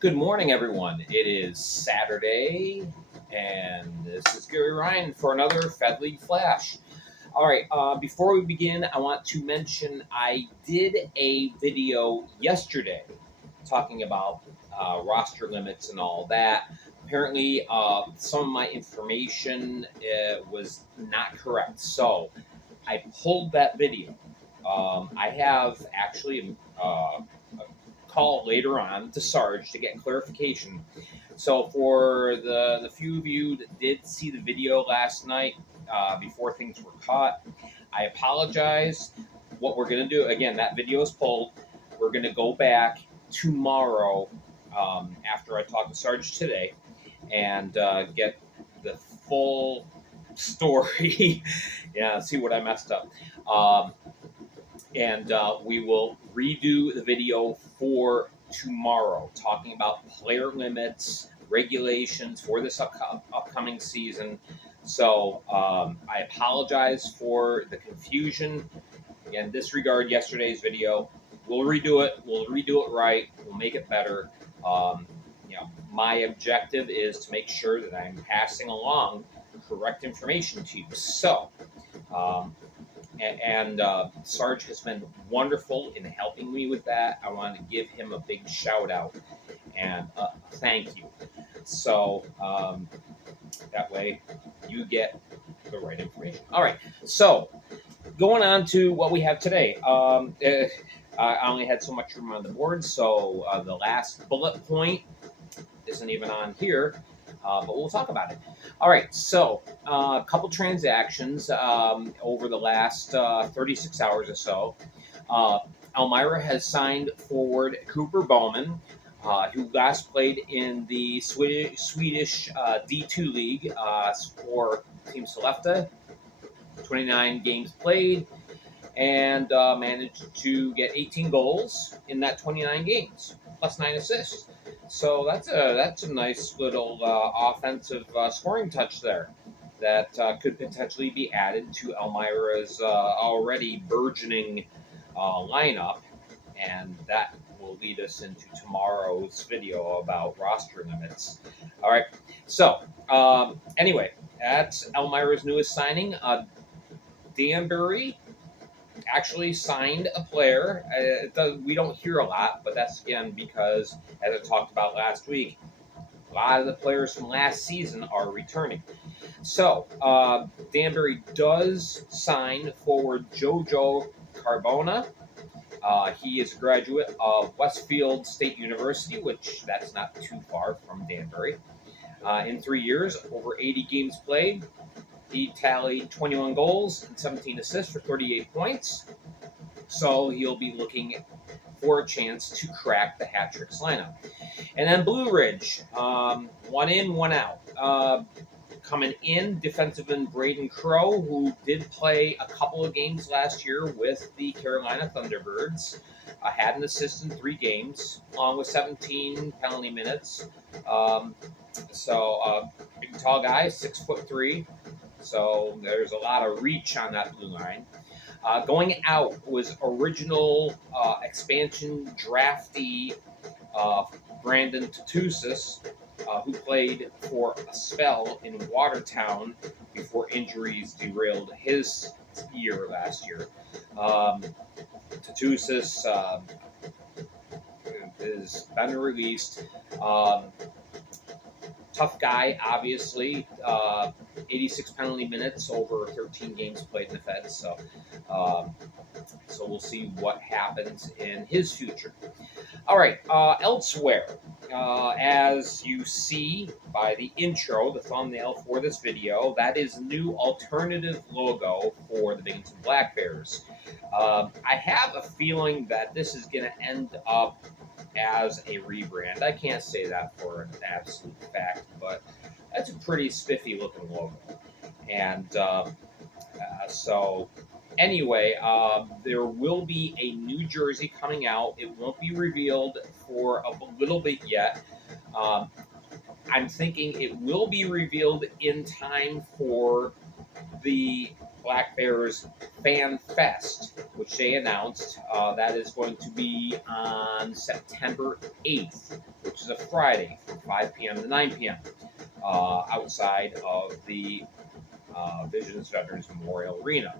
Good morning, everyone. It is Saturday, and this is Gary Ryan for another Fed League Flash. All right, before we begin, I want to mention I did a video yesterday talking about roster limits and all that. Apparently, some of my information was not correct, so I pulled that video. I have actually a call later on to Sarge to get clarification. So for the few of you that did see the video last night before things were caught, I apologize. What we're going to do, again, that video is pulled. We're going to go back tomorrow after I talk to Sarge today and get the full story. Yeah, see what I messed up. And we will redo the video for tomorrow, talking about player limits, regulations for this upcoming season. So I apologize for the confusion. Again, disregard yesterday's video. We'll redo it. We'll redo it right. We'll make it better. My objective is to make sure that I'm passing along correct information to you. So. And Sarge has been wonderful in helping me with that. I want to give him a big shout out and thank you. So that way you get the right information. All right. So going on to what we have today. I only had so much room on the board, so the last bullet point isn't even on here. But we'll talk about it. All right, so a couple transactions over the last 36 hours or so. Elmira has signed forward Cooper Bowman, who last played in the Swedish D2 League for Team Sollefteå, 29 games played, and managed to get 18 goals in that 29 games, plus 9 assists. So that's a nice little offensive scoring touch there that could potentially be added to Elmira's already burgeoning lineup, and that will lead us into tomorrow's video about roster limits. All right, so anyway, that's Elmira's newest signing. Danbury actually signed a player. We don't hear a lot, but that's again because, as I talked about last week, a lot of the players from last season are returning. So Danbury does sign forward Jojo Carbona. He is a graduate of Westfield State University, which that's not too far from Danbury. In 3 years, over 80 games played. He tallied 21 goals and 17 assists for 38 points. So he'll be looking for a chance to crack the hat tricks lineup. And then Blue Ridge, one in, one out. Coming in, defenseman Braden Crow, who did play a couple of games last year with the Carolina Thunderbirds, had an assist in 3 games, along with 17 penalty minutes. Big tall guy, 6'3". So there's a lot of reach on that blue line. Going out was original expansion draftee Brandon Tatusis, who played for a spell in Watertown before injuries derailed his year last year. Tatusis has been released. Tough guy, obviously. 86 penalty minutes over 13 games played in the Fed. So we'll see what happens in his future. All right, elsewhere, as you see by the intro, the thumbnail for this video, that is new alternative logo for the Binghamton Black Bears. I have a feeling that this is going to end up as a rebrand. I can't say that for an absolute fact, but that's a pretty spiffy looking logo. And so anyway, there will be a new jersey coming out. It won't be revealed for a little bit yet. I'm thinking it will be revealed in time for the Black Bears Fan Fest, which they announced. That is going to be on September 8th, which is a Friday, from 5 p.m. to 9 p.m. Outside of the Visions Veterans Memorial Arena.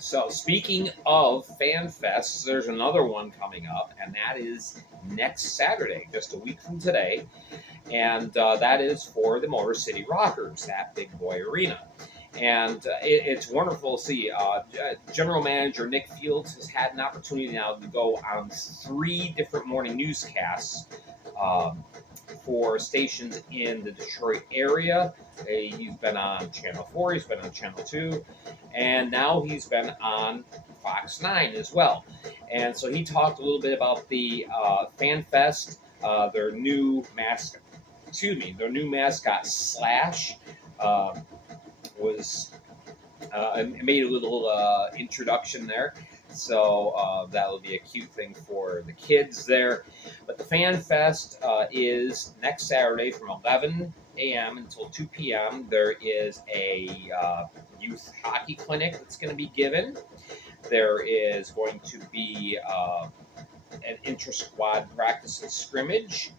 So, speaking of Fan Fests, there's another one coming up, and that is next Saturday, just a week from today. And that is for the Motor City Rockers, that big boy arena. And it's wonderful to see. General Manager Nick Fields has had an opportunity now to go on 3 different morning newscasts for stations in the Detroit area. He's been on Channel 4, he's been on Channel 2, and now he's been on Fox 9 as well. And so he talked a little bit about the Fan Fest, their new mascot. Their new mascot Slash was made a little introduction there. So that'll be a cute thing for the kids there. But the Fan Fest is next Saturday from 11 a.m. until 2 p.m. There is a youth hockey clinic that's going to be given. There is going to be an inter-squad practice and scrimmage.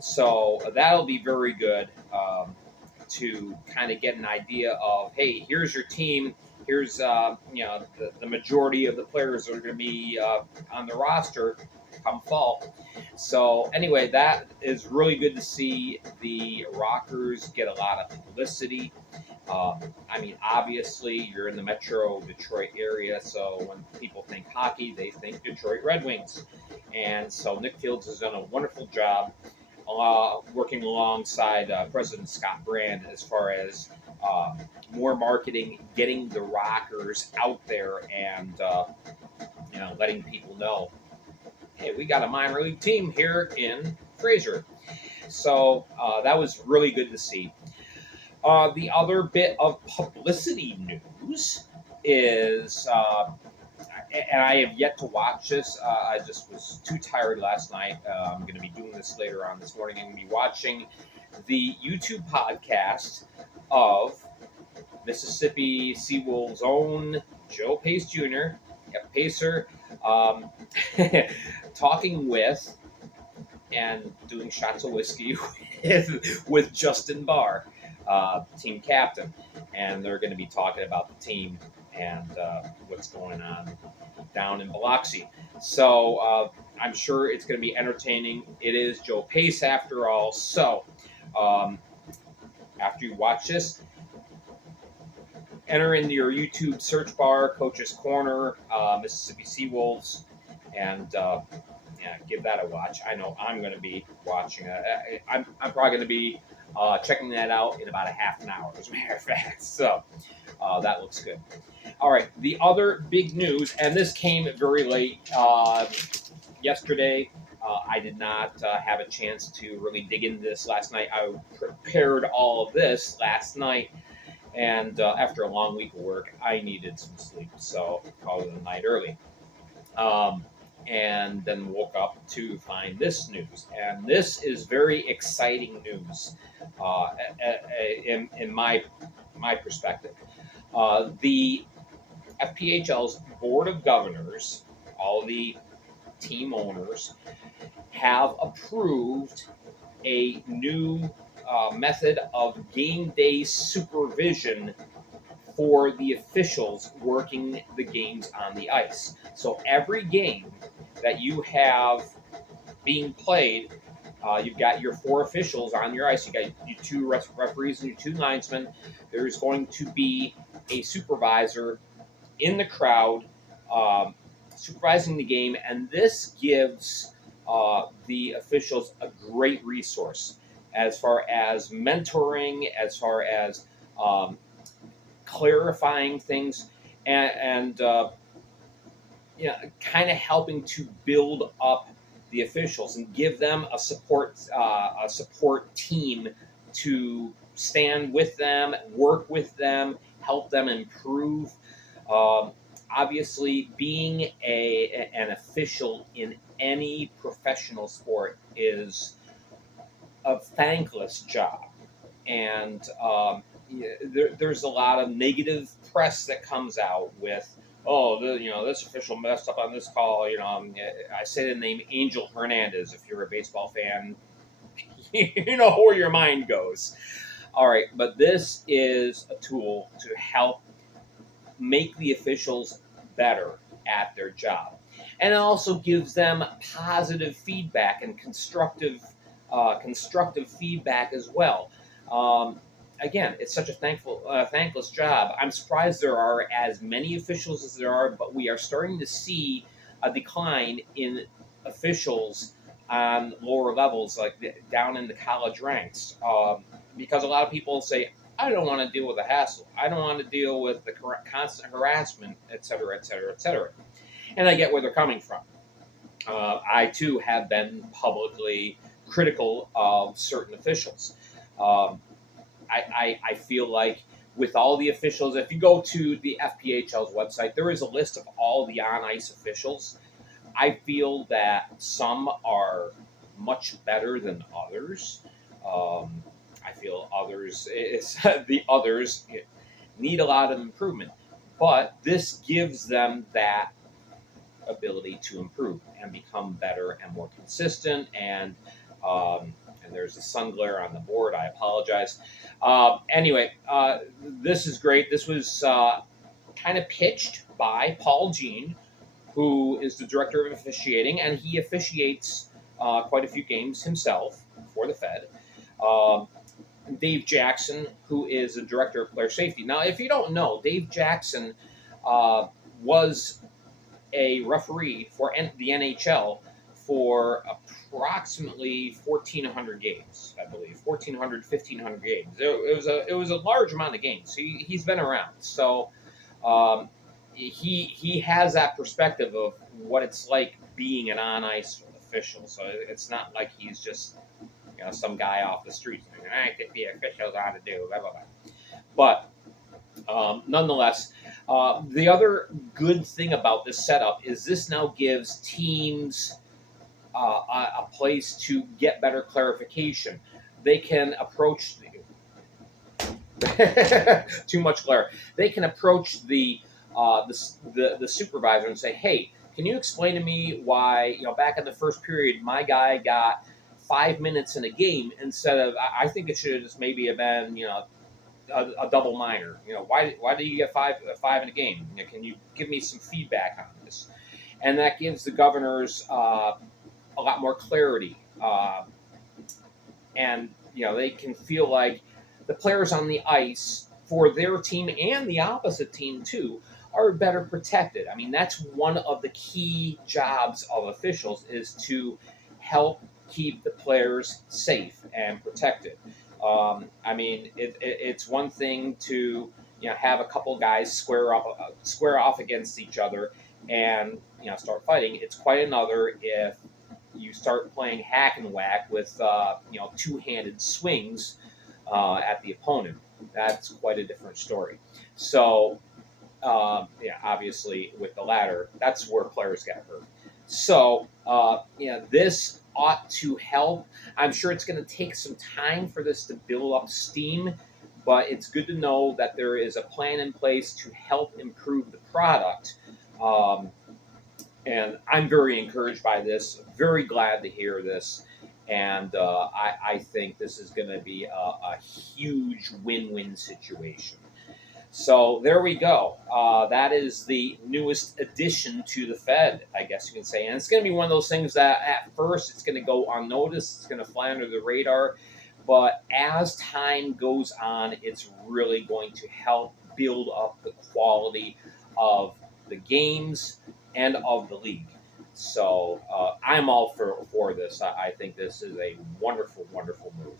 So that'll be very good to kind of get an idea of, hey, here's your team. Here's the majority of the players that are going to be on the roster come fall. So anyway, that is really good to see the Rockers get a lot of publicity. Obviously, you're in the Metro Detroit area, so when people think hockey, they think Detroit Red Wings. And so Nick Fields has done a wonderful job working alongside President Scott Brand as far as more marketing, getting the Rockers out there, and letting people know, hey, we got a minor league team here in Fraser. So that was really good to see. The other bit of publicity news is, and I have yet to watch this. I just was too tired last night. I'm going to be doing this later on this morning. I'm going to be watching the YouTube podcast of Mississippi SeaWolves' own Joe Pace Jr., Pacer, talking with and doing shots of whiskey with Justin Barr, team captain. And they're going to be talking about the team and what's going on down in Biloxi. So I'm sure it's going to be entertaining. It is Joe Pace after all. So after you watch this, enter into your YouTube search bar, Coach's Corner, Mississippi SeaWolves, and give that a watch. I know I'm going to be watching it. I'm probably going to be checking that out in about a half an hour, as a matter of fact. So that looks good. All right, the other big news, and this came very late yesterday. I did not have a chance to really dig into this last night. I prepared all of this last night, and after a long week of work, I needed some sleep, so I called it a night early. And then woke up to find this news. And this is very exciting news in my perspective. The FPHL's Board of Governors, all the team owners, have approved a new method of game day supervision for the officials working the games on the ice. So every game that you have being played, you've got your 4 officials on your ice. You got your 2 referees and your 2 linesmen. There's going to be a supervisor in the crowd supervising the game, and this gives the officials a great resource as far as mentoring, as far as clarifying things, and kind of helping to build up the officials and give them a support team to stand with them, work with them, help them improve. Obviously, being an official in any professional sport is a thankless job, and there's a lot of negative press that comes out with, oh, this official messed up on this call. I say the name Angel Hernandez. If you're a baseball fan, you know where your mind goes. All right, but this is a tool to help make the officials better at their job, and it also gives them positive feedback and constructive feedback as well. Um, Again, it's such a thankless job. I'm surprised there are as many officials as there are, but we are starting to see a decline in officials on lower levels, like down in the college ranks, because a lot of people say, I don't want to deal with the hassle. I don't want to deal with the constant harassment, et cetera, et cetera, et cetera. And I get where they're coming from. I too have been publicly critical of certain officials. Um, I feel like with all the officials, if you go to the FPHL's website, there is a list of all the on ice officials. I feel that some are much better than others. Um, I feel the others need a lot of improvement, but this gives them that ability to improve and become better and more consistent. And there's the sun glare on the board. I apologize. Anyway, this is great. This was kind of pitched by Paul Jean, who is the director of officiating, and he officiates quite a few games himself for the Fed. Um, Dave Jackson, who is the director of player safety. Now, if you don't know, Dave Jackson was a referee for the NHL for approximately 1,400 games, I believe, 1,400, 1,500 games. It was a large amount of games. He's been around, so um, he has that perspective of what it's like being an on ice official. So it's not like he's just some guy off the street saying, I think the officials ought to do blah blah blah. But nonetheless, the other good thing about this setup is this now gives teams a place to get better clarification. They can approach too much glare. They can approach the supervisor and say, "Hey, can you explain to me why back in the first period my guy got 5 minutes in a game instead of I think it should have just maybe have been a double minor. Why do you get five in a game? Can you give me some feedback on this?" And that gives the governors a lot more clarity, and they can feel like the players on the ice for their team and the opposite team too are better protected. I mean, that's one of the key jobs of officials is to help keep the players safe and protected. I mean, it's one thing to have a couple guys square off against each other and start fighting. It's quite another if you start playing hack and whack with two-handed swings at the opponent. That's quite a different story. So obviously with the latter, that's where players get hurt. So this ought to help. I'm sure it's going to take some time for this to build up steam, but it's good to know that there is a plan in place to help improve the product. And I'm very encouraged by this, very glad to hear this. And I think this is going to be a huge win-win situation. So there we go. That is the newest addition to the Fed, I guess you can say. And it's going to be one of those things that at first it's going to go unnoticed. It's going to fly under the radar. But as time goes on, it's really going to help build up the quality of the games and of the league. So I'm all for this. I think this is a wonderful, wonderful move.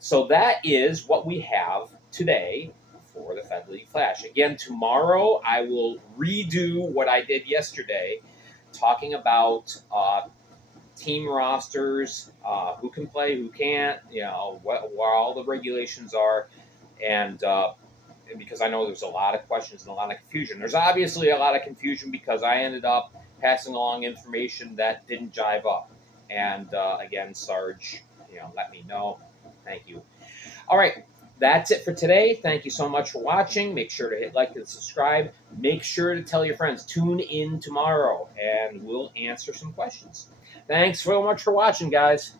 So that is what we have today for the Fed League Flash. Again, tomorrow I will redo what I did yesterday, talking about team rosters, who can play, who can't, what all the regulations are, and because I know there's a lot of questions and a lot of confusion. There's obviously a lot of confusion because I ended up passing along information that didn't jive up. And again, Sarge, let me know. Thank you. All right. That's it for today. Thank you so much for watching. Make sure to hit like and subscribe. Make sure to tell your friends. Tune in tomorrow, and we'll answer some questions. Thanks so much for watching, guys.